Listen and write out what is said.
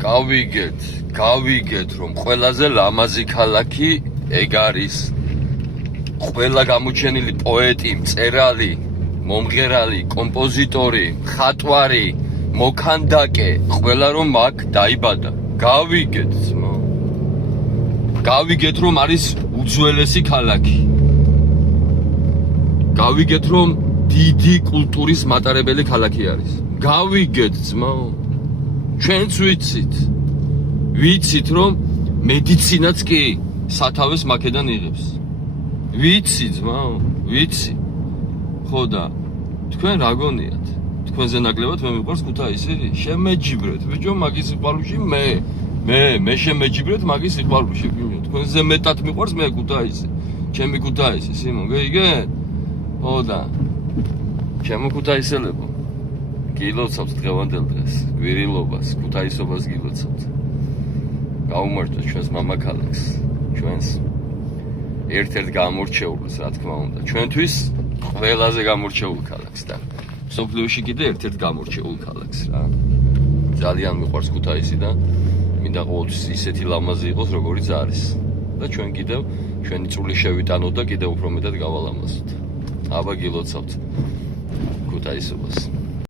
გავიგეთ, რომ ყველაზე ლამაზი ქალაქი ეგ არის. ყველა გამოჩენილი პოეტი, მწერალი, მომღერალი, კომპოზიტორი, მხატვარი, მოქანდაკე, ყველა რომ აქ დაიბადა. გავიგეთ, ძმო. გავიგეთ, რომ არის უძველესი ქალაქი. გავიგეთ, რომ დიდი კულტურის მატარებელი ქალაქი არის. გავიგეთ, ძმო. ჩვენც ვიცით, რომ მედიცინაც კი სათავეს მაქედან იღებს. ვიცი, ძმო, ვიცი. ხო და თქვენ რა გონიათ? თქვენზე ნაკლებად მე მიყვარს ქუთაისი? შემეჯიბრეთ, ბიჭო, მაგის სიყვარულში მე შემეჯიბრეთ მაგის სიყვარულში, ბიჭო. თქვენზე მეტად მიყვარს მე ქუთაისი. ჩემი ქუთაისი, სიმონ, გეიგეთ? ხო და ჩემო ქუთაისელებო, გილოცავთ დღევანდელ დღეს, გვირილობას, ქუთაისობას გილოცავთ. გაუმართოთ ჩვენს მამაქალაქს, ჩვენს ერთ-ერთ გამორჩეულს, რა თქმა უნდა, ჩვენთვის ყველაზე გამორჩეულ ქალაქს და მსოფლიოში კიდე ერთ-ერთ გამორჩეულ ქალაქს რა. ძალიან მიყვარს ქუთაისი და მინდა ყოველთვის ისეთი ლამაზი იყოს, როგორიც არის. და ჩვენ კიდევ ჩვენი წული შევიტანოთ და კიდევ უფრო მეტად გავალამაზოთ. აბა გილოცავთ ქუთაისობას.